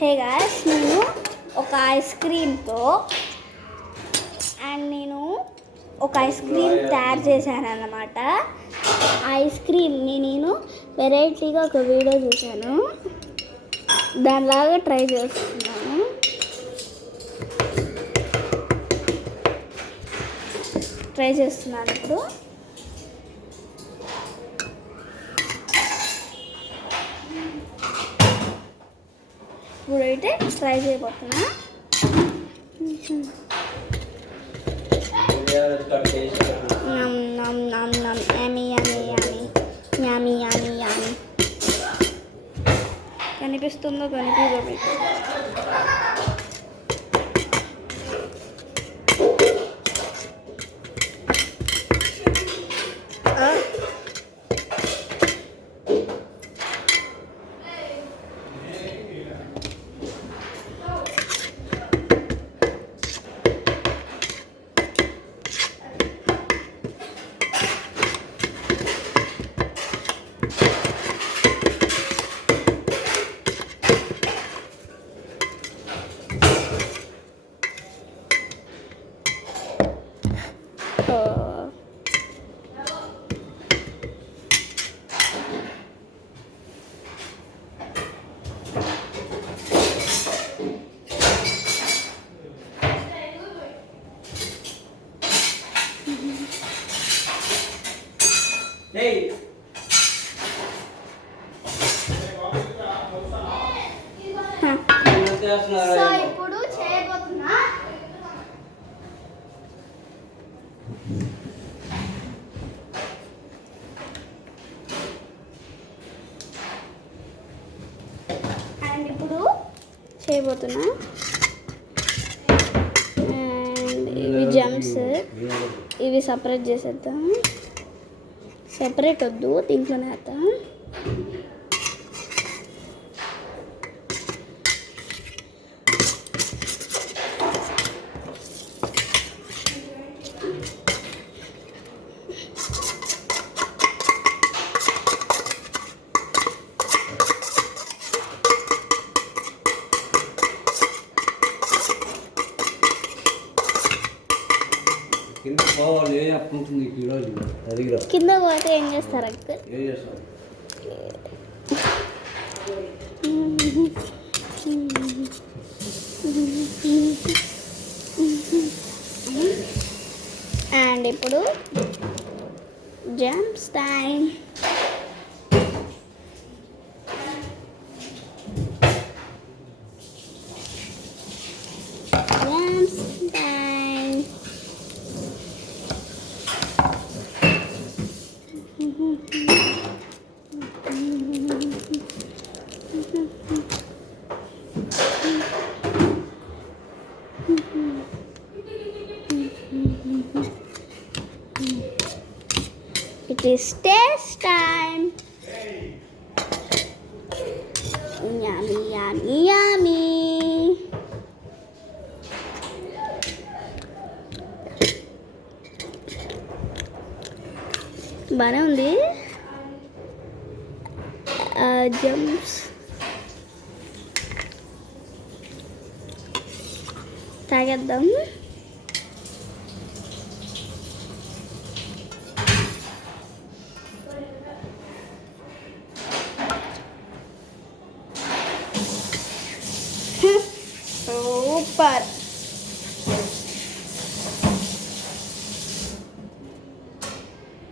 Hey guys, నేను ఒక ఐస్ క్రీమ్తో ఒక ఐస్ క్రీమ్ తయారు చేశాను అన్నమాట. ఐస్ క్రీమ్ని నేను వెరైటీగా ఒక వీడియో చూశాను, దానిలాగా ట్రై చేస్తున్నాను. ఇప్పుడైతే ట్రై చేయబోతున్నా. కనిపిస్తుందో కనిపించదో మీకు? సో ఇప్పుడు చేయబోతున్నా. ఇవి జమ్స్, ఇవి సపరేట్ చేసేద్దాం. సెపరేట్ వద్దు, దీంట్లోనే వేద్దాం. కింద పోతే ఏం చేస్తారు అక్క? అండ్ ఇప్పుడు jumps time. It is taste time. Yummy, yummy, yummy. బాగానే ఉంది. జమ్స్ తాగేద్దాం. సూపర్.